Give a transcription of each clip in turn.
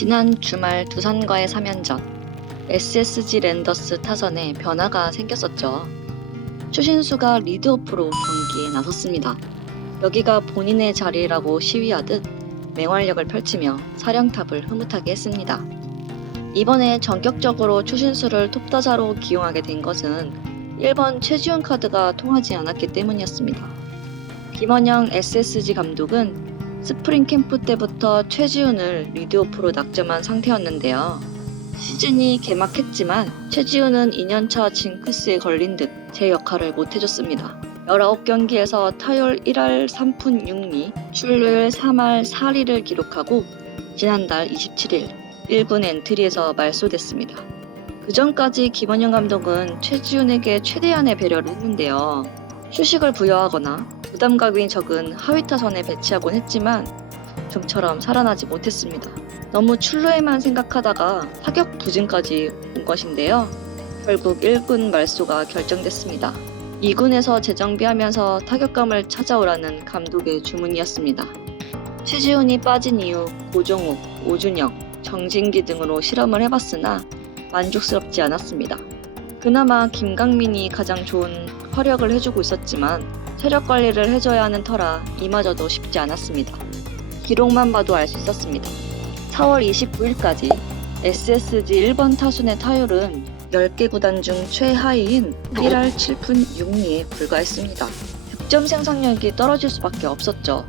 지난 주말 두산과의 3연전 SSG 랜더스 타선에 변화가 생겼었죠. 추신수가 리드오프로 경기에 나섰습니다. 여기가 본인의 자리라고 시위하듯 맹활약을 펼치며 사령탑을 흐뭇하게 했습니다. 이번에 전격적으로 추신수를 톱타자로 기용하게 된 것은 1번 최지훈 카드가 통하지 않았기 때문이었습니다. 김원영 SSG 감독은 스프링 캠프 때부터 최지훈을 리드오프로 낙점한 상태였는데요. 시즌이 개막했지만 최지훈은 2년차 징크스에 걸린 듯 제 역할을 못해줬습니다. 19경기에서 타율 1할 3푼 6리, 출루율 3할 4리를 기록하고 지난달 27일 1군 엔트리에서 말소됐습니다. 그 전까지 김원영 감독은 최지훈에게 최대한의 배려를 했는데요. 휴식을 부여하거나 부담감이 적은 하위 타선에 배치하곤 했지만 좀처럼 살아나지 못했습니다. 너무 출루에만 생각하다가 타격 부진까지 온 것인데요. 결국 1군 말소가 결정됐습니다. 2군에서 재정비하면서 타격감을 찾아오라는 감독의 주문이었습니다. 최지훈이 빠진 이후 고종욱, 오준혁, 정진기 등으로 실험을 해봤으나 만족스럽지 않았습니다. 그나마 김강민이 가장 좋은 활약을 해주고 있었지만 체력 관리를 해줘야 하는 터라 이마저도 쉽지 않았습니다. 기록만 봐도 알 수 있었습니다. 4월 29일까지 SSG 1번 타순의 타율은 10개 구단 중 최하위인 1할 7푼 6리에 불과했습니다. 득점 생산력이 떨어질 수밖에 없었죠.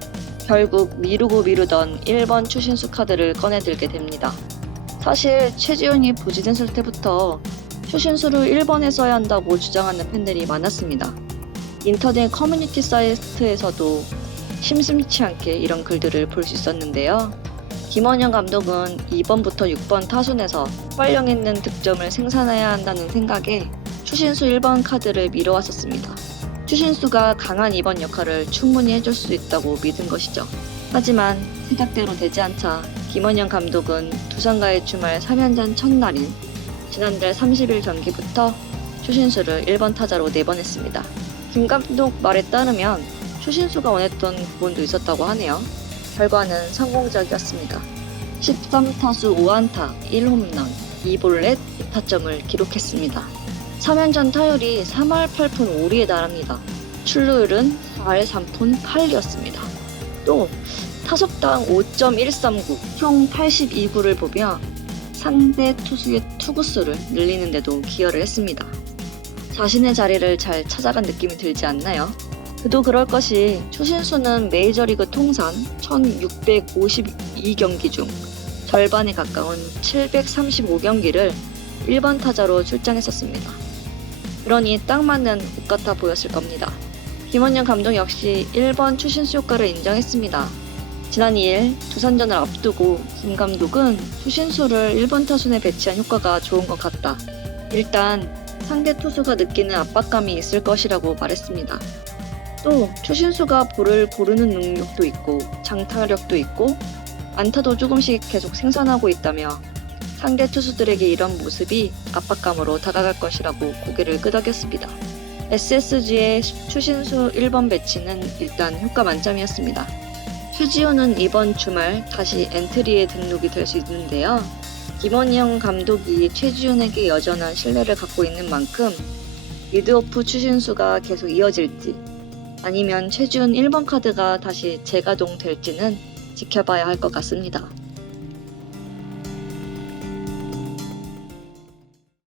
결국 미루고 미루던 1번 추신수 카드를 꺼내들게 됩니다. 사실 최지훈이 부진했을 때부터 추신수를 1번에 써야 한다고 주장하는 팬들이 많았습니다. 인터넷 커뮤니티 사이트에서도 심심치 않게 이런 글들을 볼 수 있었는데요. 김원영 감독은 2번부터 6번 타순에서 활용 있는 득점을 생산해야 한다는 생각에 추신수 1번 카드를 미뤄왔었습니다. 추신수가 강한 2번 역할을 충분히 해줄 수 있다고 믿은 것이죠. 하지만 생각대로 되지 않자 김원영 감독은 두산과의 주말 3연전 첫날인 지난달 30일 경기부터 추신수를 1번 타자로 내보냈습니다. 김 감독 말에 따르면 추신수가 원했던 부분도 있었다고 하네요. 결과는 성공적이었습니다. 13타수 5안타 1홈런 2볼넷 2타점을 기록했습니다. 3연전 타율이 3할 8푼 5리에 달합니다. 출루율은 4할 3푼 8리였습니다. 또 타석당 5.139, 총 82구를 보며 상대 투수의 투구수를 늘리는 데도 기여를 했습니다. 자신의 자리를 잘 찾아간 느낌이 들지 않나요? 그도 그럴 것이 추신수는 메이저리그 통산 1652경기 중 절반에 가까운 735경기를 1번 타자로 출장했었습니다. 그러니 딱 맞는 옷 같아 보였을 겁니다. 김원영 감독 역시 1번 추신수 효과를 인정했습니다. 지난 2일 두산전을 앞두고 김 감독은 추신수를 1번 타순에 배치한 효과가 좋은 것 같다. 일단 상대 투수가 느끼는 압박감이 있을 것이라고 말했습니다. 또 추신수가 볼을 고르는 능력도 있고 장타력도 있고 안타도 조금씩 계속 생산하고 있다며 상대 투수들에게 이런 모습이 압박감으로 다가갈 것이라고 고개를 끄덕였습니다. SSG의 추신수 1번 배치는 일단 효과 만점이었습니다. 최지훈은 이번 주말 다시 엔트리에 등록이 될 수 있는데요. 김원영 감독이 최지훈에게 여전한 신뢰를 갖고 있는 만큼 리드오프 추신수가 계속 이어질지 아니면 최지훈 1번 카드가 다시 재가동될지는 지켜봐야 할 것 같습니다.